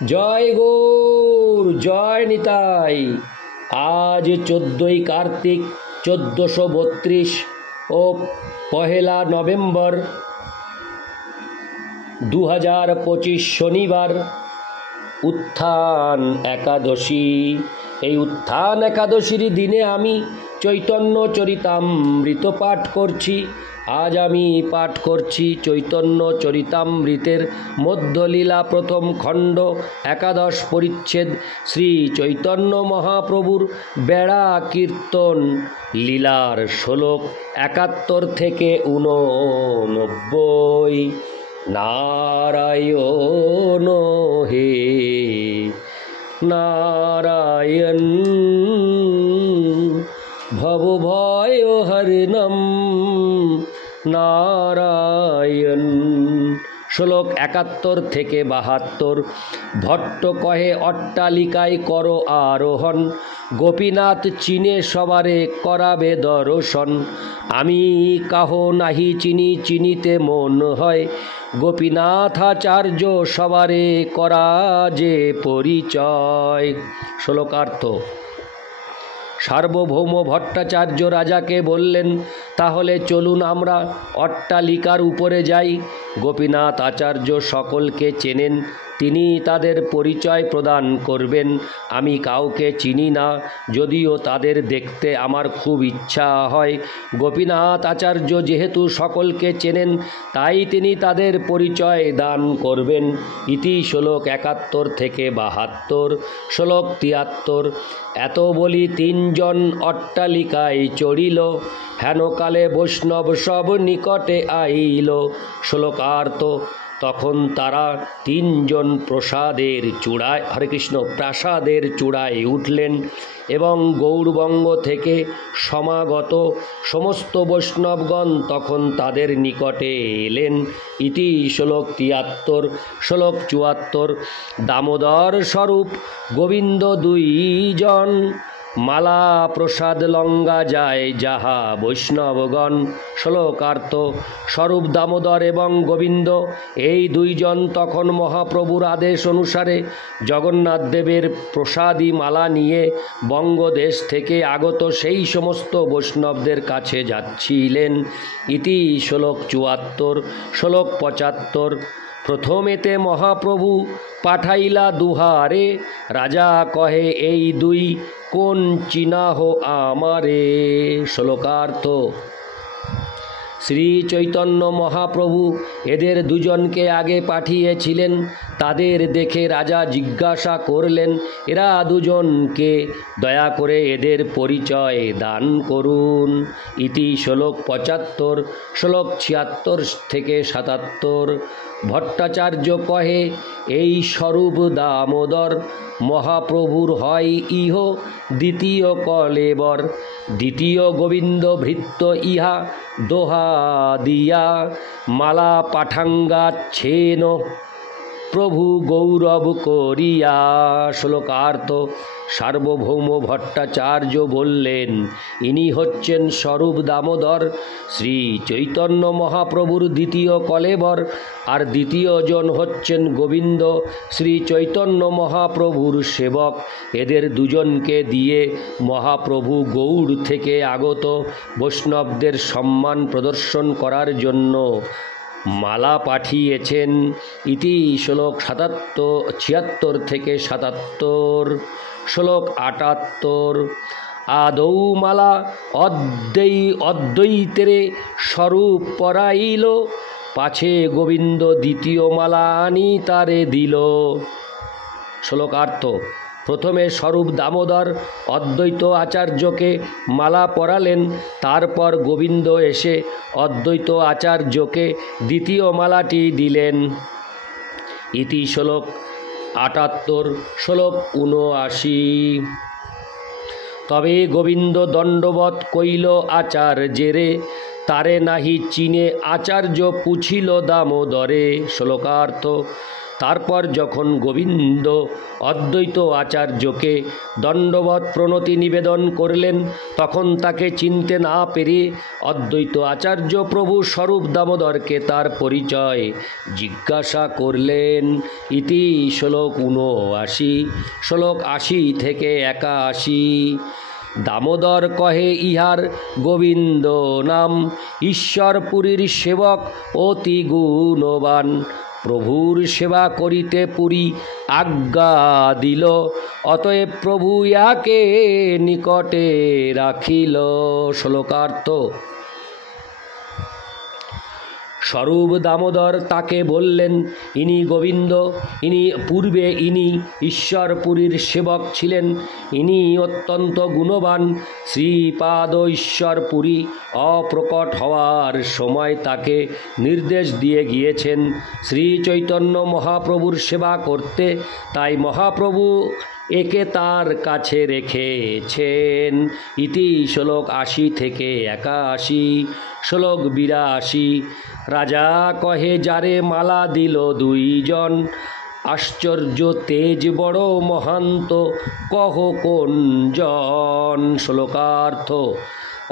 জয় গৌর, জয় নিতাই। আজ 14ই কার্তিক 1432 ও 1 নভেম্বর 2025 শনিবার, উত্থান একাদশী। এই উত্থান একাদশীর দিনে আমি চৈতন্য চরিতামৃত পাঠ করছি। আজ আমি পাঠ করছি চৈতন্য চরিতামৃতের মধ্যলীলা প্রথম খণ্ড, একাদশ পরিচ্ছেদ, শ্রী চৈতন্য মহাপ্রভুর বেড়া কীর্তন লীলার শ্লোক 71 থেকে 89। নারায়ণ হে নারায়ণ, ভবভয় হরিণম নারায়ণ। শ্লোক 71 থেকে 72। ভট্ট কহে অট্টালিকায় করো আরোহণ, গোপীনাথ চিনে সবারে করাবে দর্শন। আমি কাহ নাহি চিনি, চিনিতে মন হয়, গোপীনাথাচার্য সবারে করা যে পরিচয়। শ্লোকার্থ। সার্বভৌম ভট্টাচার্য রাজাকে বললেন, তাহলে চলুন আমরা অট্টালিকার উপরে যাই। গোপীনাথ আচার্য সকলকে চেনেন, তিনি তাদের পরিচয় প্রদান করবেন। আমি কাউকে চিনি না, যদিও তাদের দেখতে আমার খুব ইচ্ছা হয়। গোপীনাথ আচার্য যেহেতু সকলকে চেনেন, তাই তিনি তাদের পরিচয় দান করবেন। ইতি শ্লোক 71 থেকে 72। শ্লোক 73। এত বলি তিনজন অট্টালিকায় চড়িল, হেনকালে বৈষ্ণব সব নিকটে আইল। শ্লোকার্থ। তখন তারা তিনজন প্রাসাদের চূড়ায় উঠলেন এবং গৌড়বঙ্গ থেকে সমাগত সমস্ত বৈষ্ণবগণ তখন তাদের নিকটে এলেন। ইতি শ্লোক 73। শ্লোক 74। দামোদর স্বরূপ গোবিন্দ দুইজন, মালা প্রসাদ লঙ্ঘা যায় যাহা বৈষ্ণবগণ। শ্লোকার্থ। স্বরূপ দামোদর এবং গোবিন্দ এই দুইজন তখন মহাপ্রভুর আদেশ অনুসারে জগন্নাথ দেবের প্রসাদী মালা নিয়ে বঙ্গদেশ থেকে আগত সেই সমস্ত বৈষ্ণবদের কাছে যাচ্ছিলেন। ইতি শ্লোক 74। শ্লোক 75। প্রথমেতে মহাপ্রভু পাঠাইলা দুহারে, রাজা কহে এই দুই কোন চিনাহ আমারে। শ্লোকার্থ। শ্রী চৈতন্য মহাপ্রভু এদের দুজনকে আগে পাঠিয়েছিলেন। তাদের দেখে রাজা জিজ্ঞাসা করলেন, এরা দুজনকে, দয়া করে এদের পরিচয় দান করুন। ইতি শ্লোক 75। শ্লোক 76 থেকে 77। ভট্টাচার্য কহে, এই স্বরূপ দামোদর মহাপ্রভুর হয় ইহ দ্বিতীয় কলেবর, দ্বিতীয় গোবিন্দ ভৃত্য ইহা দোহা দিয়া, মালা পাঠাঙ্গাচ্ছেন প্রভু গৌরব করিয়া। শ্লোকার্থ। সার্বভৌম ভট্টাচার্য বললেন, ইনি হচ্ছেন স্বরূপ দামোদর, শ্রী চৈতন্য মহাপ্রভুর দ্বিতীয় কলেবর, আর দ্বিতীয়জন হচ্ছেন গোবিন্দ, শ্রী চৈতন্য মহাপ্রভুর সেবক। এদের দুজনকে দিয়ে মহাপ্রভু গৌড় থেকে আগত বৈষ্ণবদের সম্মান প্রদর্শন করার জন্য মালা পাঠিয়েছেন। ইতি শ্লোক 76 থেকে 77। শ্লোক 78। আদৌ মালা অদ্বৈতেরে স্বরূপ পরাইল, পাছে গোবিন্দ দ্বিতীয় মালা আনি তারে দিল। শ্লোকার্থ। প্রথমে স্বরূপ দামোদর অদ্বৈত আচার্যকে মালা পরালেন, তারপর গোবিন্দ এসে অদ্বৈত আচার্যকে দ্বিতীয় মালাটি দিলেন। ইতি শ্লোক 78। শ্লোক 79। তবে গোবিন্দ দণ্ডবৎ কইল আচার্যেরে, তারে নাহি চিনে আচার্য পুছিল দামোদরে। শ্লোকার্থ। তারপর যখন গোবিন্দ অদ্বৈত আচার্যকে দণ্ডবৎ প্রণতি নিবেদন করলেন, তখন তাকে চিনতে না পেরে অদ্বৈত আচার্য প্রভু স্বরূপ দামোদরকে তার পরিচয় জিজ্ঞাসা করলেন। ইতি শ্লোক ৭৯, শ্লোক ৮০ থেকে ৮১। দামোদর কহে ইহার গোবিন্দ নাম, ঈশ্বরপুরীর সেবক অতি গুণবান। প্রভুর সেবা করিতে পুরী আজ্ঞা দিল, অতএব প্রভু ইয়াকে নিকটে রাখিল। শ্লোকার্থ। স্বরূপ দামোদর তাকে বললেন, ইনি গোবিন্দ। পূর্বে ইনি ঈশ্বরপুরীর সেবক ছিলেন। ইনি অত্যন্ত গুণবান। শ্রীপাদ ঈশ্বরপুরী অপ্রকট হওয়ার সময় তাকে নির্দেশ দিয়ে গিয়েছেন শ্রী চৈতন্য মহাপ্রভুর সেবা করতে। তাই মহাপ্রভু একে তার কাছে রেখেছেন। ইতি শ্লোক ৮০ থেকে ৮১। শ্লোক ৮২। রাজা কহে যারে মালা দিল দুইজন, আশ্চর্য তেজ বড় মহান্ত, কহ কোন জন। শ্লোকার্থ।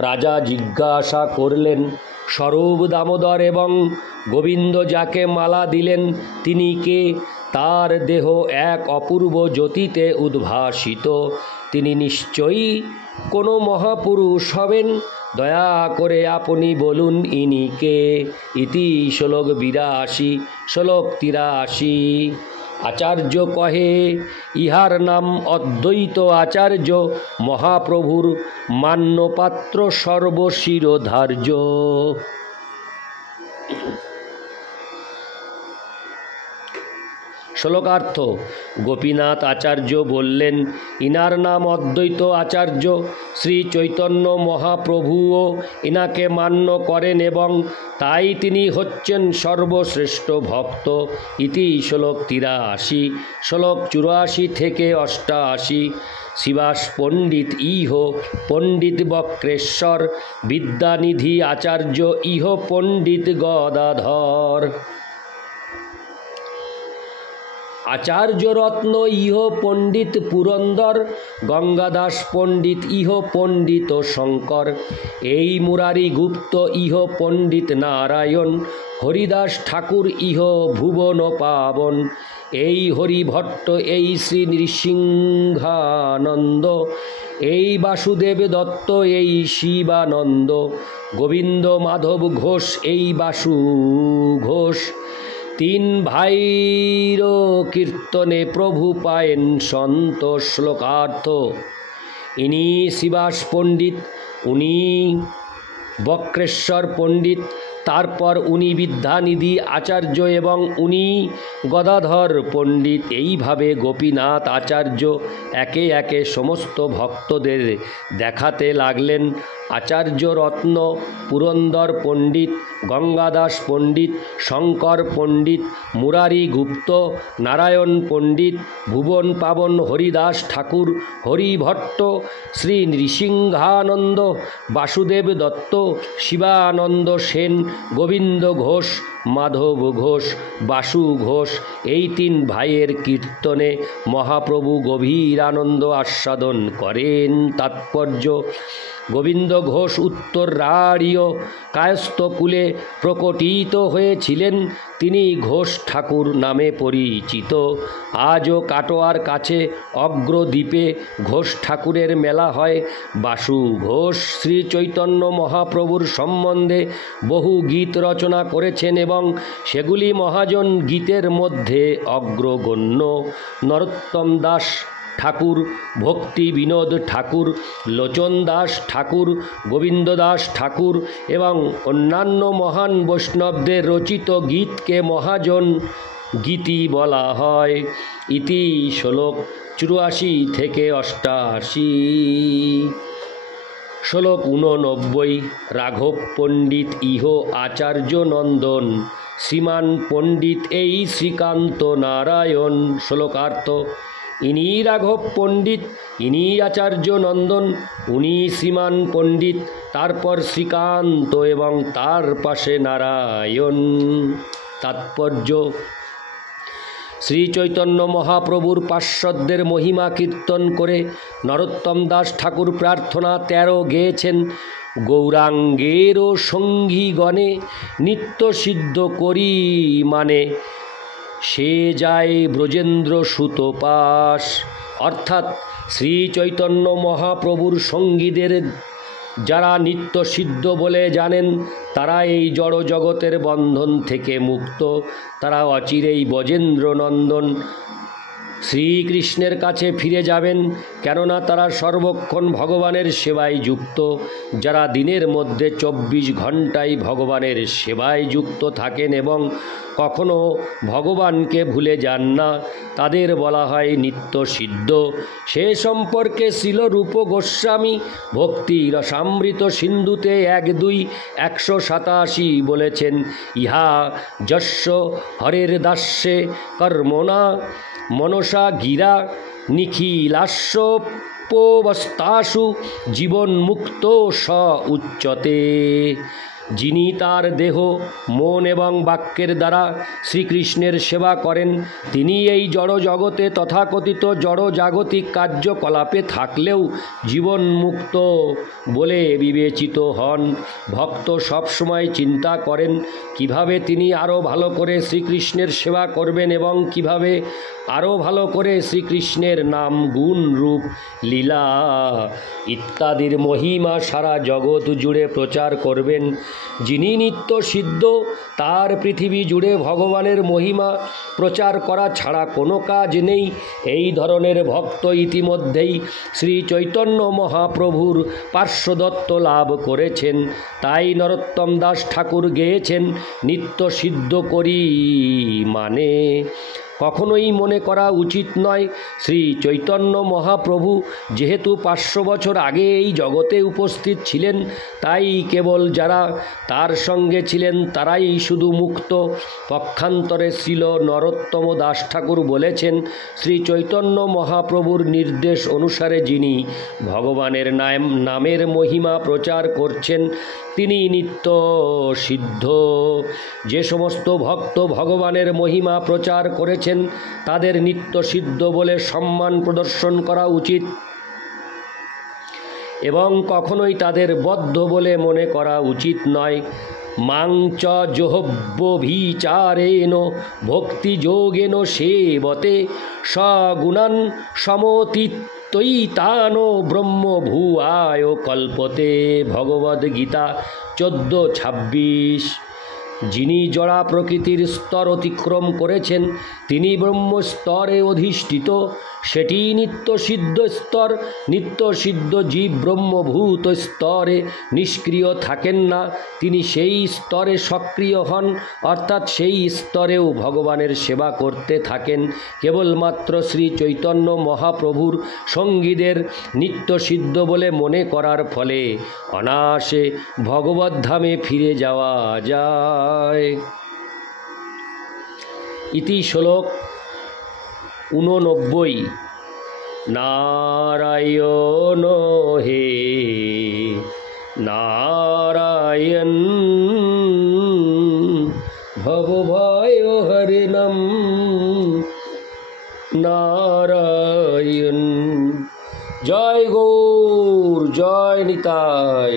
রাজা জিজ্ঞাসা করলেন, স্বরূপ দামোদর এবং গোবিন্দ যাকে মালা দিলেন তিনি কে? তার দেহ এক অপূর্ব জ্যোতিতে উদ্ভাসিত। তিনি নিশ্চয়ই কোনো মহাপুরুষ হবেন। দয়া করে আপনি বলুন ইনি কে? ইতি শ্লোক ৮২। শ্লোক ৮৩। আচার্য কহে ইহার নাম অদ্বৈত আচার্য, মহাপ্রভুর মান্যপাত্র সর্বশিরোধার্য। শ্লোকার্থ। গোপীনাথ আচার্য বললেন, ইনার নাম অদ্বৈত আচার্য। শ্রী চৈতন্য মহাপ্রভুও ইনাকে মান্য করেন এবং তাই তিনি হচ্ছেন সর্বশ্রেষ্ঠ ভক্ত। ইতি শ্লোক ৮৩। শ্লোক ৮৪ থেকে ৮৮। শিবাস পণ্ডিত ইহ পণ্ডিত বক্রেশ্বর, বিদ্যানিধি আচার্য ইহ পণ্ডিত গদাধর। আচার্য রত্ন ইহ পণ্ডিত পুরন্দর, গঙ্গাদাস পণ্ডিত ইহ পণ্ডিত শঙ্কর। এই মুরারি গুপ্ত ইহ পণ্ডিত নারায়ণ, হরিদাস ঠাকুর ইহ ভুবন পাবন। এই হরিভট্ট এই শ্রী নৃসিংহানন্দ, এই বাসুদেব দত্ত এই শিবানন্দ। গোবিন্দ মাধব ঘোষ এই বাসু ঘোষ। তিন ভাইর কীর্তনে প্রভু পায়েন সন্তোষ। শ্লোকার্থ। ইনি শিবাস পণ্ডিত, উনি বক্রেশ্বর পণ্ডিত, তারপর উনি বিদ্যানিধি আচার্য এবং উনি গদাধর পণ্ডিত। এইভাবে গোপীনাথ আচার্য একে একে সমস্ত ভক্তদের দেখাতে লাগলেন। আচার্য রত্ন, পুরন্দর পণ্ডিত, গঙ্গাদাস পণ্ডিত, শঙ্কর পণ্ডিত, মুরারি গুপ্ত, নারায়ণ পণ্ডিত, ভুবন পাবন হরিদাস ঠাকুর, হরিভট্ট, শ্রী নৃসিংহানন্দ, বাসুদেব দত্ত, শিবানন্দ সেন, গোবিন্দ ঘোষ, মাধব ঘোষ, বাসু ঘোষ। এই তিন ভাইয়ের কীর্তনে মহাপ্রভু গভীর আনন্দ আস্বাদন করেন। তাৎপর্য: গোবিন্দ ঘোষ উত্তর রাঢ়ীয় কায়স্থ কুলে প্রকটিত হয়েছিলেন। তিনি ঘোষ ঠাকুর নামে পরিচিত। আজও কাটোয়ার কাছে অগ্রদ্বীপে ঘোষ ঠাকুরের মেলা হয়। বাসু ঘোষ শ্রী চৈতন্য মহাপ্রভুর সম্বন্ধে বহু গীত রচনা করেছেন এবং সেগুলি মহাজন গীতের মধ্যে অগ্রগণ্য। নরোত্তম দাস ঠাকুর, ভক্তি বিনোদ ঠাকুর, লোচন দাস ঠাকুর, গোবিন্দ দাস ঠাকুর এবং অন্যান্য মহান বৈষ্ণবদের রচিত গীতকে মহাজন গীতি বলা হয়। ইতি শ্লোক ৮৪ থেকে ৮৮। শ্লোক ৮৯। রাঘব পণ্ডিত ইহ আচার্য নন্দন, শ্রীমান পণ্ডিত এই শ্রীকান্ত নারায়ণ। শ্লোকার্থ: ইনি রাঘব পণ্ডিত, ইনি আচার্য নন্দন, উনি শ্রীমান পণ্ডিত, তারপর শ্রীকান্ত এবং তার পাশে নারায়ণ। তাৎপর্য: শ্রী চৈতন্য মহাপ্রভুর পার্শ্বদের মহিমা কীর্তন করে নরোত্তম দাস ঠাকুর প্রার্থনা 13 গেয়েছেন। গৌরাঙ্গেরও সঙ্গীগণে নিত্য সিদ্ধ করি মানে সে যায় ব্রজেন্দ্র সুত পাশ। অর্থাৎ শ্রী চৈতন্য মহাপ্রভুর সঙ্গীদের যারা নিত্য সিদ্ধ বলে জানেন তারা এই জড় জগতের বন্ধন থেকে মুক্ত, তারা অচিরেই ব্রজেন্দ্র নন্দন শ্রীকৃষ্ণের কাছে ফিরে যাবেন, কেননা তারা সর্বক্ষণ ভগবানের সেবায় যুক্ত। যারা দিনের মধ্যে 24 ঘণ্টাই ভগবানের সেবায় যুক্ত থাকেন এবং কখনো ভগবানকে ভুলে যান না, তাদের বলা হয় নিত্য সিদ্ধ। সে সম্পর্কে শ্রীল রূপ গোস্বামী ভক্তি রসামৃত সিন্ধুতে 1-2-187 বলেছেন, ইহা যস্য হরের দাস্যে কর্মণা মনসা গিরা নিখিলাস্যোপবস্তাসু জীবন মুক্ত স উচ্চতে। যিনি তার দেহ মন এবং বাক্যের দ্বারা শ্রীকৃষ্ণের সেবা করেন তিনি এই জড় জগতে তথাকথিত জড় জাগতিক কার্যকলাপে থাকলেও জীবনমুক্ত বলে বিবেচিত হন। ভক্ত সবসময় চিন্তা করেন কিভাবে তিনি আরও ভালো করে শ্রীকৃষ্ণের সেবা করবেন এবং কিভাবে আরও ভালো করে শ্রীকৃষ্ণের নাম গুণ রূপ লীলা ইত্যাদির মহিমা সারা জগৎ জুড়ে প্রচার করবেন। যিনি নিত্য সিদ্ধ তার পৃথিবী জুড়ে ভগবানের মহিমা প্রচার করা ছাড়া কোনো কাজ নেই। এই ধরনের ভক্ত ইতিমধ্যেই শ্রী চৈতন্য মহাপ্রভুর পার্শ্বদত্ত লাভ করেছেন। তাই নরোত্তম দাস ঠাকুর গেয়েছেন, নিত্য সিদ্ধ করি মানে কখনোই মনে করা উচিত নয় শ্রী চৈতন্য মহাপ্রভু যেহেতু 500 বছর আগে এই জগতে উপস্থিত ছিলেন, তাই কেবল যারা তার সঙ্গে ছিলেন তারাই শুধু মুক্ত। পক্ষান্তরে শ্রীল নরোত্তম দাস ঠাকুর বলেছেন, শ্রী চৈতন্য মহাপ্রভুর নির্দেশ অনুসারে যিনি ভগবানের নামের মহিমা প্রচার করছেন তিনি নিত্য সিদ্ধ। যে সমস্ত ভক্ত ভগবানের মহিমা প্রচার করেছেন তাদের নিত্য সিদ্ধ বলে সম্মান প্রদর্শন করা উচিত এবং কখনোই তাদের বদ্ধ বলে মনে করা উচিত নয়। মাংচ জোহব্যভিচারেণ ভক্তিযোগেন সেবতে সগুণান সমতীতৈতান ব্রহ্মভুয়ায় কল্পতে। ভগবদ্গীতা 14:26। যিনি জড়া প্রকৃতির স্তর অতিক্রম করেছেন তিনি ব্রহ্মস্তরে অধিষ্ঠিত, সেটি নিত্যসিদ্ধ স্তর। নিত্যসিদ্ধ জীব ব্রহ্মভূত স্তরে নিষ্ক্রিয় থাকেন না, তিনি সেই স্তরে সক্রিয় হন, অর্থাৎ সেই স্তরেও ভগবানের সেবা করতে থাকেন। কেবলমাত্র শ্রী চৈতন্য মহাপ্রভুর সঙ্গীদের নিত্যসিদ্ধ বলে মনে করার ফলে অনায়াসে ভগবদ্ধামে ফিরে যাওয়া যায়। ইতি শ্লোক 89। নারায়ণ হে নারায়ণ ভবভয় হরিণম নারায়ণ। জয় গৌর, জয় নিতাই।